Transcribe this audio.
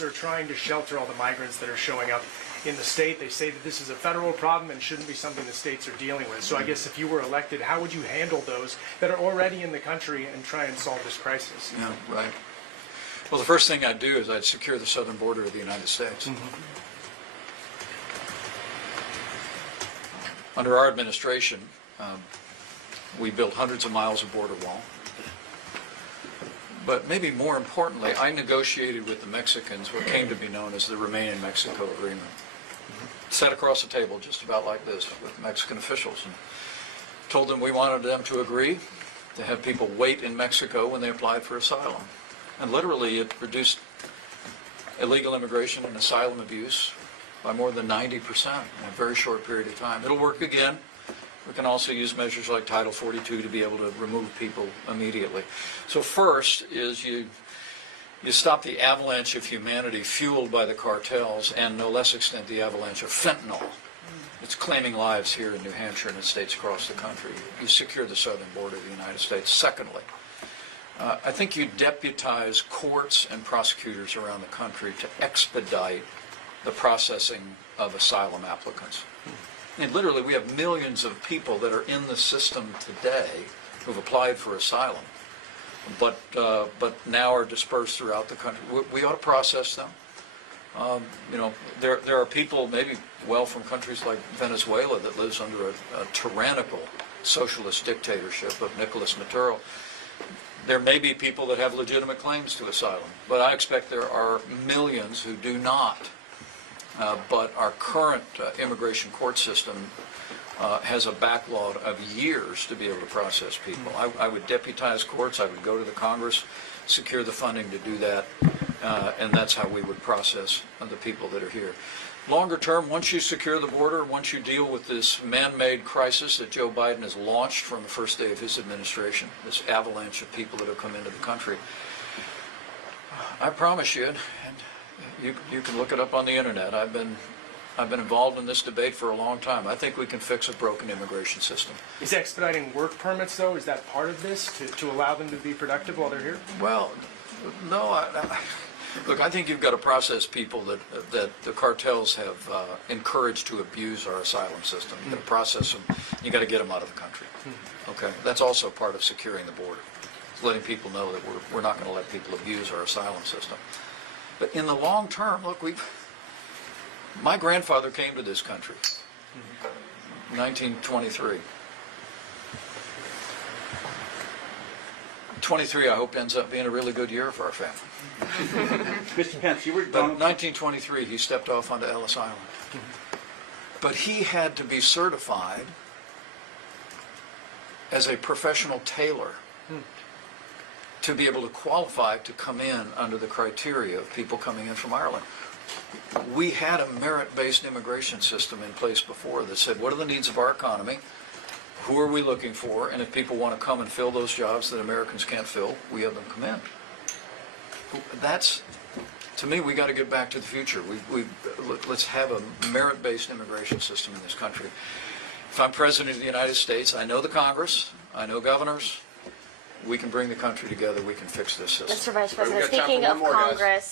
They're trying to shelter all the migrants that are showing up in the state. They say that this is a federal problem and shouldn't be something the states are dealing with. So I guess if you were elected, how would you handle those that are already in the country and try and solve this crisis? Yeah, right. Well, the first thing I'd do is I'd secure the southern border of the United States. Under our administration, we built hundreds of miles of border wall. But maybe more importantly, I negotiated with the Mexicans what came to be known as the Remain in Mexico Agreement. Sat across the table just about like this with Mexican officials and told them we wanted them to agree to have people wait in Mexico when they applied for asylum. And literally it reduced illegal immigration and asylum abuse by more than 90% in a very short period of time. It'll work again. We can also use measures like Title 42 to be able to remove people immediately. So first is you stop the avalanche of humanity fueled by the cartels and no less extent the avalanche of fentanyl. It's claiming lives here in New Hampshire and in states across the country. You secure the southern border of the United States. Secondly, I think you deputize courts and prosecutors around the country to expedite the processing of asylum applicants. And literally, we have millions of people that are in the system today who've applied for asylum, but now are dispersed throughout the country. We ought to process them. You know, there are people, maybe from countries like Venezuela that lives under a tyrannical socialist dictatorship of Nicolas Maduro. There may be people that have legitimate claims to asylum, but I expect there are millions who do not. But our current immigration court system has a backlog of years to be able to process people. I would deputize courts, I would go to the Congress, secure the funding to do that, and that's how we would process the people that are here. Longer term, once you secure the border, once you deal with this man-made crisis that Joe Biden has launched from the first day of his administration, this avalanche of people that have come into the country, I promise you, and you can look it up on the internet. I've been involved in this debate for a long time. I think we can fix a broken immigration system. Is expediting work permits, though, is that part of this, to allow them to be productive while they're here? Well, no. Look, I think you've got to process people that the cartels have encouraged to abuse our asylum system. You've got to process them. You've got to get them out of the country. Okay, that's also part of securing the border. It's letting people know that we're not going to let people abuse our asylum system. But in the long term, look, my grandfather came to this country in 1923. 23, I hope, ends up being a really good year for our family. Mr. Pence, you were... But 1923, he stepped off onto Ellis Island. But he had to be certified as a professional tailor to be able to qualify to come in under the criteria of people coming in from Ireland. We had a merit-based immigration system in place before that said, what are the needs of our economy? Who are we looking for? And if people want to come and fill those jobs that Americans can't fill, we have them come in. That's, to me, we got to get back to the future. Let's have a merit-based immigration system in this country. If I'm President of the United States, I know the Congress, I know governors. We can bring the country together. We can fix this system. Mr. Vice President, speaking of Congress,